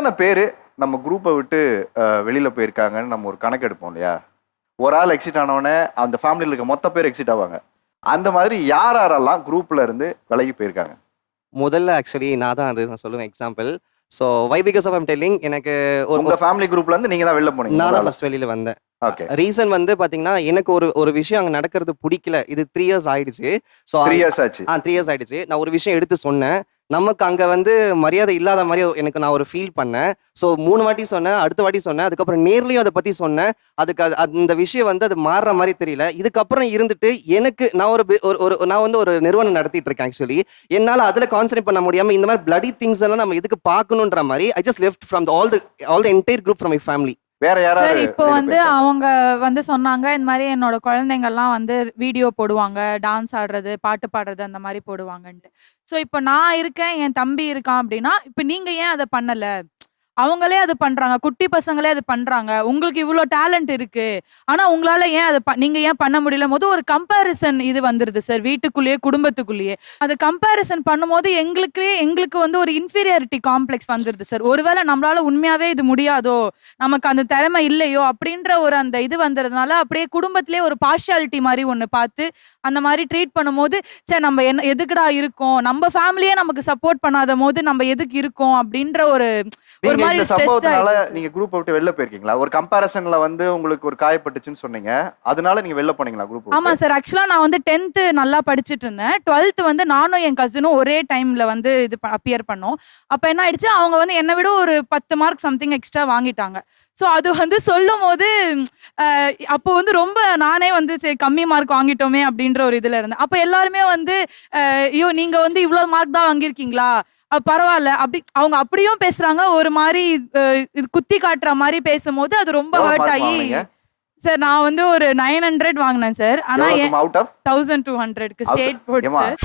எத்தனை பேர் நம்ம குரூப்பை விட்டு வெளியில போயிருக்காங்கன்னு நம்ம ஒரு கணக்கு எடுப்போம் இல்லையா? ஒரு ஆள் எக்ஸிட் ஆனவொடனே அந்த ஃபேமிலியில் இருக்க மொத்த பேர் எக்ஸிட் ஆவாங்க. அந்த மாதிரி யாரெல்லாம் குரூப்ல இருந்து விலகி போயிருக்காங்க? முதல்ல ஆக்சுவலி நான் தான் அது நான் சொல்லுவேன் example. So why because of I'm telling எனக்கு உங்க ஃபேமிலி குரூப்ல இருந்து நீங்க தான் வெளில போனீங்க. நான் தான் ஃபர்ஸ்ட் வெளியில வந்தேன். ஓகே. ரீசன் வந்து பாத்தீங்கன்னா எனக்கு ஒரு விஷயம் அங்க நடக்கிறது பிடிக்கல. இது 3 இயர்ஸ் ஆயிடுச்சு. ஸோ 3 இயர்ஸ் ஆச்சு. 3 இயர்ஸ் ஆயிடுச்சு. நான் ஒரு விஷயம் எடுத்து சொன்னேன். நமக்கு அங்க வந்து மரியாதை இல்லாத மாதிரி எனக்கு நான் ஒரு ஃபீல் பண்ணேன். ஸோ 3 வாட்டி சொன்னேன், அடுத்த வாட்டி சொன்னேன், அதுக்கப்புறம் நேர்லயும் அதை பத்தி சொன்னேன். அதுக்கு அந்த விஷயம் வந்து அது மாறுற மாதிரி தெரியல. இதுக்கப்புறம் இருந்துட்டு எனக்கு நான் நான் வந்து ஒரு நிறுவனம் நடத்திட்டு இருக்கேன் ஆக்சுவலி. என்னால அதுல கான்சென்ட்ரேட் பண்ண முடியாம இந்த மாதிரி பிளடி திங்ஸ் எல்லாம் நம்ம எதுக்கு பார்க்கணுன்ற மாதிரி I just left from all the entire group from my family. வேற யாராவது சார் இப்போ வந்து அவங்க வந்து சொன்னாங்க இந்த மாதிரி என்னோட குழந்தைங்கள்லாம் வந்து வீடியோ போடுவாங்க, டான்ஸ் ஆடுறது, பாட்டு பாடுறது அந்த மாதிரி போடுவாங்கன்ட்டு. ஸோ இப்போ நான் இருக்கேன், என் தம்பி இருக்கான் அப்படின்னா, இப்போ நீங்க ஏன் அதை பண்ணல? அவங்களே அது பண்றாங்க, குட்டி பசங்களே அது பண்றாங்க. உங்களுக்கு இவ்வளோ டேலண்ட் இருக்கு. ஆனா உங்களால ஏன் அதை நீங்க ஏன் பண்ண முடியல போது ஒரு கம்பேரிசன் இது வந்துருது சார், வீட்டுக்குள்ளேயே குடும்பத்துக்குள்ளேயே. அது கம்பேரிசன் பண்ணும்போது எங்களுக்கு வந்து ஒரு இன்ஃபீரியாரிட்டி காம்ப்ளெக்ஸ் வந்துருது சார். ஒருவேளை நம்மளால உண்மையாவே இது முடியாதோ, நமக்கு அந்த திறமை இல்லையோ அப்படின்ற ஒரு அந்த இது வந்ததுனால அப்படியே குடும்பத்திலே ஒரு பார்ஷியாலிட்டி மாதிரி ஒன்று பார்த்து அந்த மாதிரி ட்ரீட் பண்ணும்போது, சே நம்ம என்ன எதுக்குடா இருக்கோம், நம்ம ஃபேமிலியே நமக்கு சப்போர்ட் பண்ணாத போது நம்ம எதுக்கு இருக்கோம் அப்படின்ற ஒரு மாதிரி இந்த சம்பவத்தினால நீங்க குரூப் விட்டு வெளில போயிருக்கீங்களா? ஒரு கம்பேரிசன்ல வந்து உங்களுக்கு ஒரு காயப்பட்டுச்சுன்னு சொன்னீங்க. அதனால நீங்க வெளில போனீங்களா குரூப்? ஆமா சார். ஆக்சுவலா நான் வந்து 10th நல்லா படிச்சிட்டு இருந்தேன். 12th வந்து நானும் என் கசினும் ஒரே டைம்ல வந்து இது அப்பியர் பண்ணோம். அப்ப என்ன ஆயிடுச்சு, அவங்க வந்து என்ன விட ஒரு 10 மார்க் சம்திங் எக்ஸ்ட்ரா வாங்கிட்டாங்க. ஸோ அது வந்து சொல்லும்போது அப்போ வந்து ரொம்ப நானே வந்து சரி கம்மி மார்க் வாங்கிட்டோமே அப்படின்ற ஒரு இதுல இருந்தேன். அப்ப எல்லாருமே வந்து ஐயோ நீங்க வந்து இவ்வளவு மார்க் தான் வாங்கியிருக்கீங்களா, பரவாயில்ல அப்படி அவங்க அப்படியும் பேசுறாங்க. ஒரு மாதிரி இது குத்தி காட்டுற மாதிரி பேசும்போது அது ரொம்ப ஹர்ட் ஆகி சார் நான் வந்து ஒரு 900 வாங்கினேன் சார். ஆனா 1200க்கு ஸ்டேட் போர்ட் சார்.